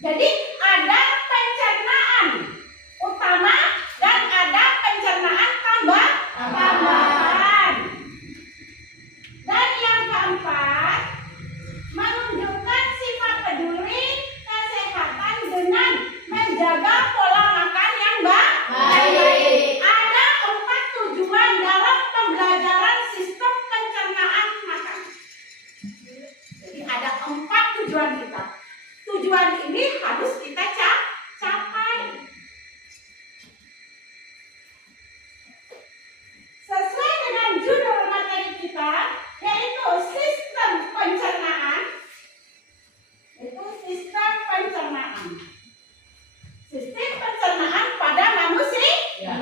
Jadi ada pencernaan utama dan ada pencernaan tambahan. Dan yang keempat, menunjukkan sifat peduli kesehatan dengan menjaga pola makan yang baik. Ada 4 tujuan dalam pembelajaran sistem pencernaan makan. Jadi ada 4 tujuan kita. Tujuan ini harus kita capai. Sesuai dengan judul materi kita, yaitu sistem pencernaan. Sistem pencernaan pada manusia.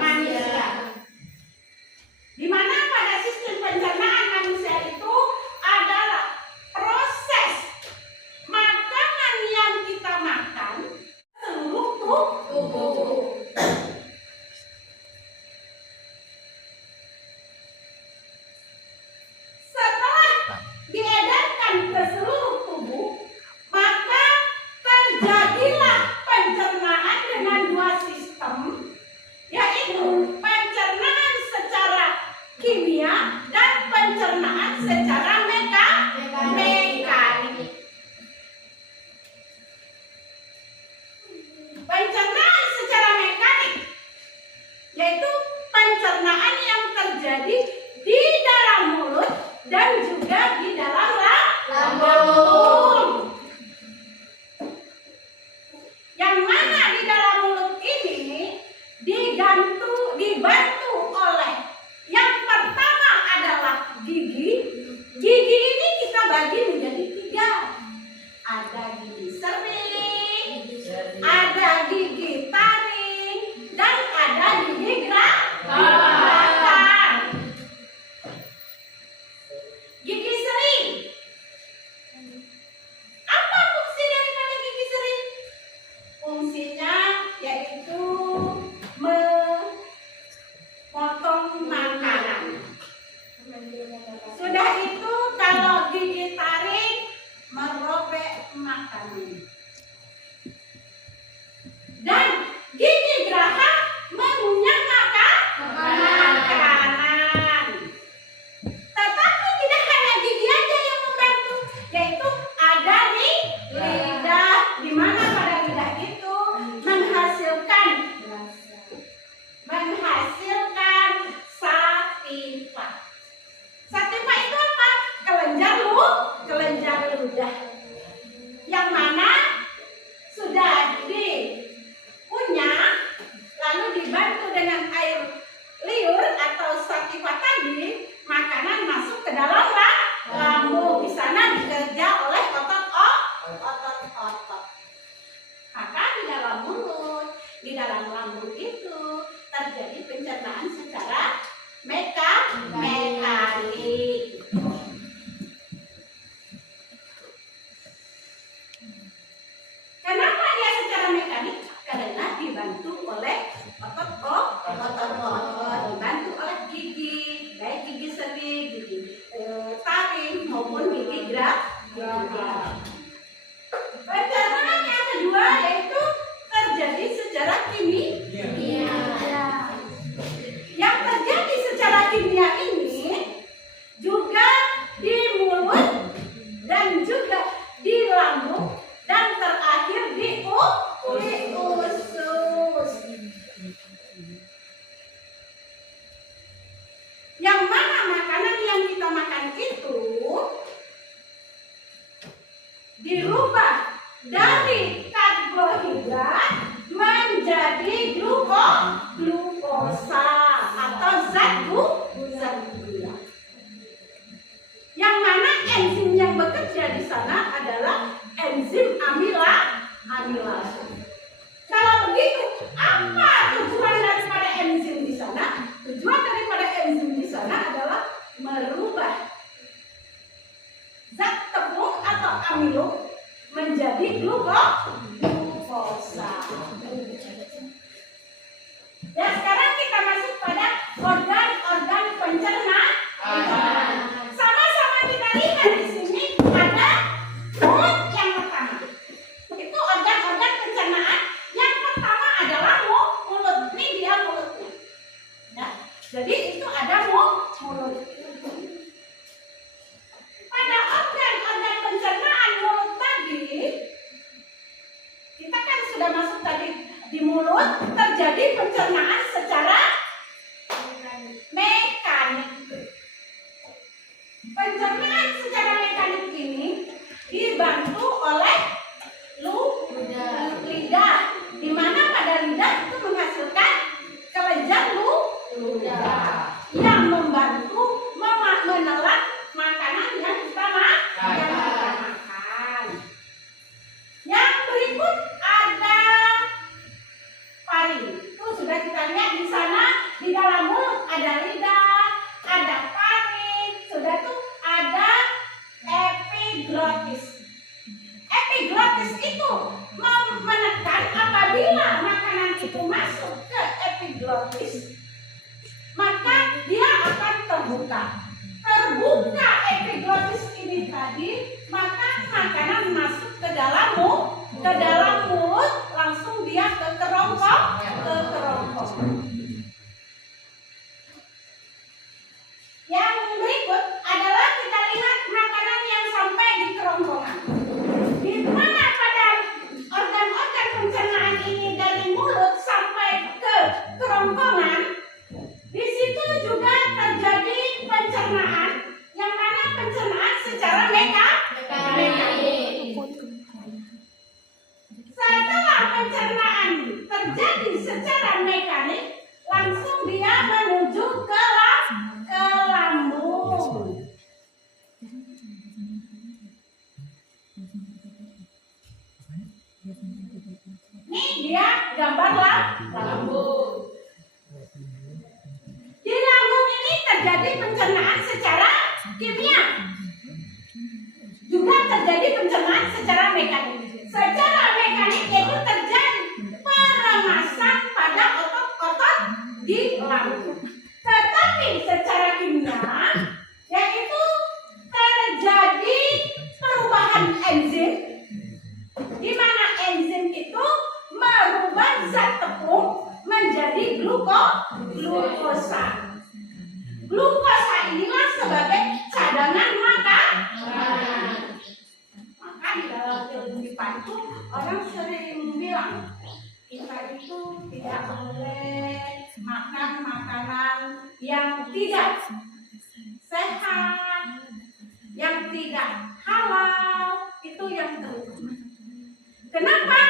Di mana pada sistem pencernaan manusia itu adalah proses makanan yang kita makan seluruh tubuh. Setelah diedarkan ke seluruh tubuh, maka terjadilah pencernaan dengan 2 sistem, yaitu pencernaan secara kimia dan pencernaan secara mekanik. Pencernaan secara mekanik yaitu pencernaan yang terjadi di dalam mulut dan juga di dalam lambung. Yang mana di dalam mulut ini dibantu oleh yang pertama adalah gigi. Gigi ini kita bagi menjadi 3. Ada gigi seri, ada gigi taring, dan ada gigi geraham. Gigi seri. Apa fungsi daripada gigi seri? Fungsinya yaitu memotong makanan. Sudah itu kalau gigi taring merobek makanan. Dan gigi geraham mengunyah makanan. Tetapi tidak hanya gigi aja yang membantu, yaitu ada di lidah, di mana pada lidah itu menghasilkan sativa. Sativa itu apa? Kelenjar ludah. Yang mana sudah dikunyah lalu dibantu dengan air liur atau sativa tadi, makanan masuk ke dalam lambung. Di sana dikerja oleh otot-otot. Maka di dalam mulut, di dalam lambung itu terjadi pencernaan secara mekanik. Kenapa dia secara mekanik? Karena dibantu oleh otot-otot, dibantu oleh gigi, baik gigi seri, gigi taring maupun gigi geraham. Pencernaan yang kedua yaitu terjadi secara kimia. Yang terjadi secara kimia ini juga di mulut dan juga di lambung dan terakhir di usus. Yang mana makanan yang kita makan itu dirubah dari karbohidrat menjadi glukosa atau zat gula. Yang mana enzim yang bekerja di sana adalah enzim amilase. Kalau begitu, apa tujuan daripada enzim di sana? Tujuan daripada enzim di sana adalah merubah zat tepung atau amilo menjadi glukosa. Ya, sekarang kita masuk pada organ-organ pencernaan. Sama-sama kita lihat di sini ada mulut yang pertama. Itu organ-organ sudah masuk tadi di mulut, terjadi pencernaan secara mekanik. Pencernaan secara mekanik ini dibantu oleh lidah, di mana pada lidah itu menghasilkan kelenjar ludah yang membantu menelan makanan yang kita makan. Yang berikut ada faring. Itu sudah kita lihat di sana, di dalam mulut ada lidah, ada faring, sudah tuh ada epiglottis. Epiglottis itu menekan apabila makanan itu masuk ke epiglottis, maka dia akan terbuka. Terbuka epiglottis ini tadi, maka makanan masuk ke dalam mulut, langsung dia ke kerongkong. Yang berikut adalah kita lihat makanan yang sampai di kerongkongan. Di mana pada organ-organ pencernaan ini dari mulut sampai ke kerongkongan, di situ juga terjadi pencernaan, yang mana pencernaan secara mekanik. Setelah pencernaan terjadi secara mekanik, langsung dia menuju ke lambung. Ini dia gambar lambung. Di lambung ini terjadi pencernaan secara kimia, juga terjadi pencernaan secara mekanik. Secara mekanik itu terjadi peremasan pada otot-otot di lambung. Tetapi secara kimia, yaitu terjadi perubahan enzim, di mana enzim itu merubah zat tepung menjadi glukosa. Glukosa inilah sebagai cadangan makanan. Maka di dalam ilmu IPA itu orang sering bilang kita itu tidak boleh makan makanan yang tidak sehat, yang tidak halal, itu yang terutama. Kenapa?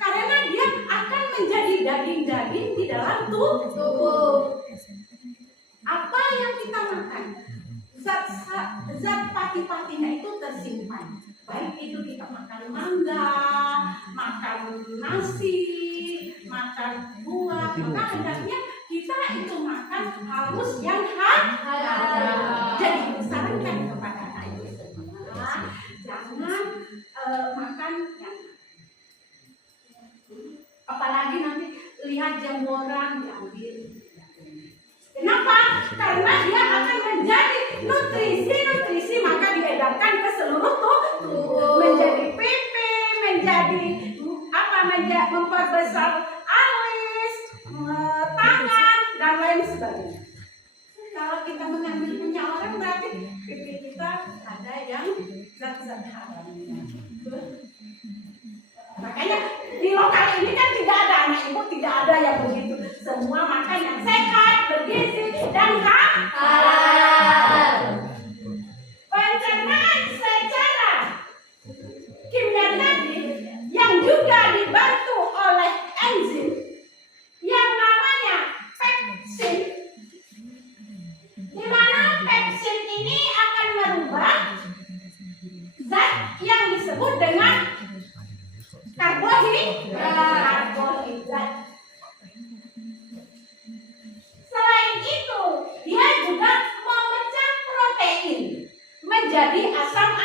Karena dia akan menjadi daging-daging di dalam tubuh. Apa yang kita makan, zat pati-patinya itu tersimpan. Baik itu kita makan mangga, makan nasi, makan buah, maka hendaknya kita itu makan harus yang halal. Jadi disarankan kepada anak semua, jangan makan yang, apalagi nanti lihat jamuran diambil. Kenapa? Karena dia akan menjadi nutrisi, maka diedarkan ke seluruh tubuh, menjadi pipi, menjadi memperbesar alis, tangan, dan lain sebagainya. Kalau kita mengambil punya orang, berarti pipi kita ada yang zat-zat haramnya. Makanya di lokal ini kan tidak ada, anak ibu tidak ada yang begitu. Semua makan yang sehat, bergizi, dan halal. Pencernaan secara kimia tadi yang juga dibantu oleh enzim yang namanya pepsin, di mana pepsin ini akan merubah zat yang disebut dengan karbohidrat. Selain itu, dia juga memecah protein menjadi asam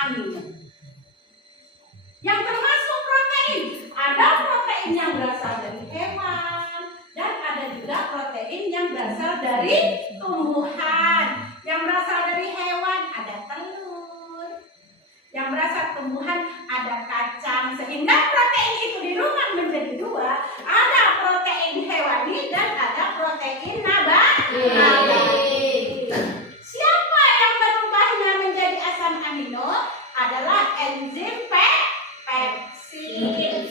amino. Yang termasuk protein, ada protein yang berasal dari hewan dan ada juga protein yang berasal dari tumbuhan. Yang berasal dari hewan ada telur, yang berasal tumbuhan ada kacang, sehingga protein itu di rumah menjadi dua, ada protein hewani dan ada protein nabati. Siapa yang berubahnya menjadi asam amino adalah enzim pepsin.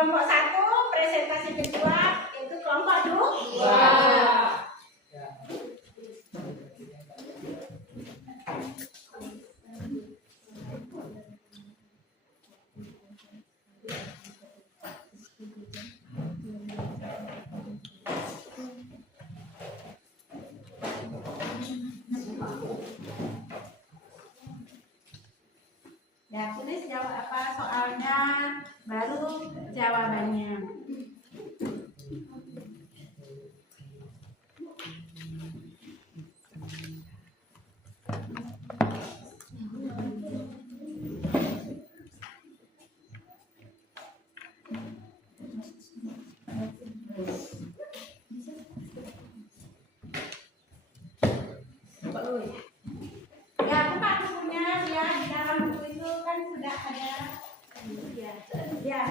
kelompok 1, presentasi kedua itu kelompok 2. Ya, tulis jawab apa soalnya, baru jawabannya. Ya, buka bukunya ya, di dalam buku itu kan sudah ada. Ya.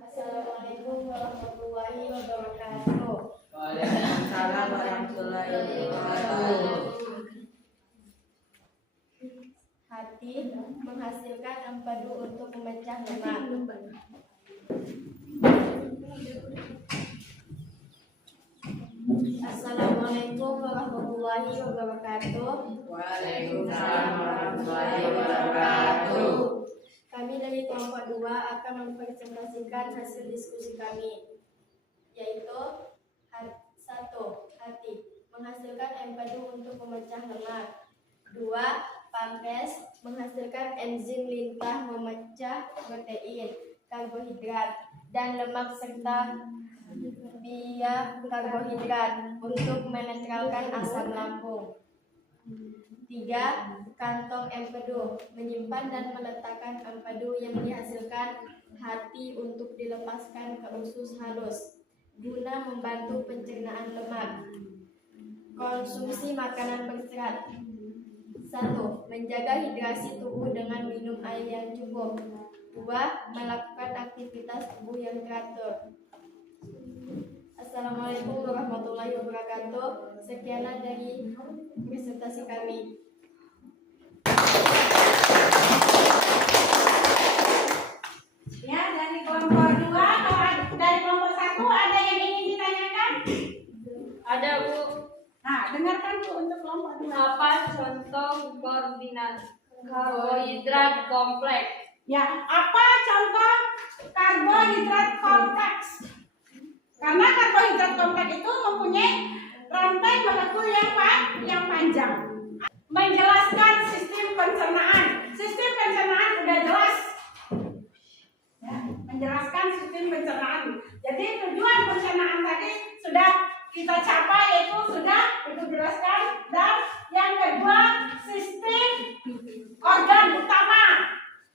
Assalamualaikum warahmatullahi wabarakatuh. Waalaikumsalam warahmatullahi wabarakatuh. Hati menghasilkan empedu untuk memecah lemak. Assalamualaikum warahmatullahi wabarakatuh. Waalaikumsalam warahmatullahi wabarakatuh. Kami dari kelompok 2 akan mempresentasikan hasil diskusi kami, yaitu 1. Hati menghasilkan empedu untuk memecah lemak. 2. Pankreas menghasilkan enzim lintah memecah protein, karbohidrat, dan lemak serta karbohidrat untuk menetralkan asam lambung. 3. Kantong empedu menyimpan dan meletakkan empedu yang dihasilkan hati untuk dilepaskan ke usus halus guna membantu pencernaan lemak. Konsumsi makanan berserat. 1. Menjaga hidrasi tubuh dengan minum air yang cukup. 2. Melakukan aktivitas tubuh yang teratur. Assalamualaikum warahmatullahi wabarakatuh. Sekianlah dari presentasi kami. Ya, dari kelompok 2 atau dari kelompok 1 ada yang ingin ditanyakan? Ada, Bu. Nah, dengarkan Bu untuk kelompok 2. Apa contoh koordinat karbohidrat kompleks? Ya, apa contoh karbohidrat kompleks? Karena karbohidrat kompleks itu mempunyai rantai molekul yang panjang. Menjelaskan sistem pencernaan. Sistem pencernaan sudah jelas. Ya, menjelaskan sistem pencernaan. Jadi tujuan pencernaan tadi sudah kita capai, yaitu sudah itu jelaskan. Dan yang kedua, sistem organ utama.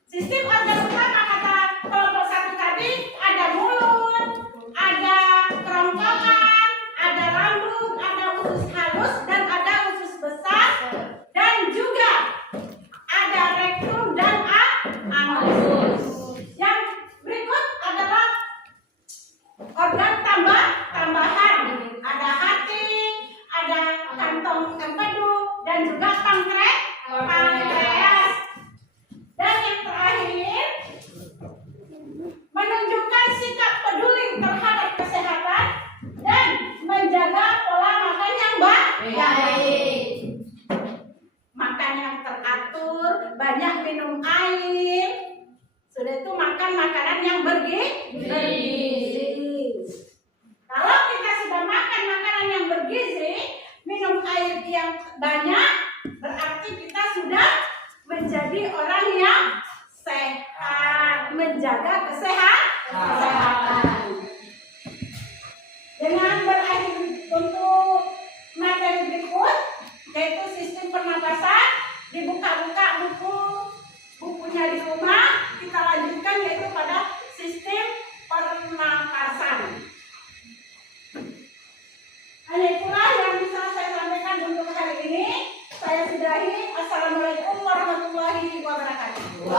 Sistem organ utama kata kelompok 1 tadi ada mulut, ada kerongkongan, ada rambut, ada usus halus dan ada usus besar, dan juga ada rektum dan anus. Yang berikut adalah organ tambahan. Ada hati, ada kantong empedu dan juga pankreas. Dan yang terakhir, menunjukkan sikap peduli terhadap kesehatan dan menjaga pola makan yang baik. Makan yang teratur, banyak minum air. Sudah itu makan makanan yang bergizi. Kalau kita sudah makan makanan yang bergizi, minum air yang banyak, berarti kita sudah menjadi orang yang sehat, menjaga kesehatan. Dengan berakhir untuk materi berikut, yaitu sistem pernapasan, dibuka-buka bukunya di rumah, kita lanjutkan yaitu pada sistem pernapasan. Hanya itulah yang bisa saya sampaikan untuk hari ini. Saya sudahi. Assalamualaikum warahmatullahi wabarakatuh.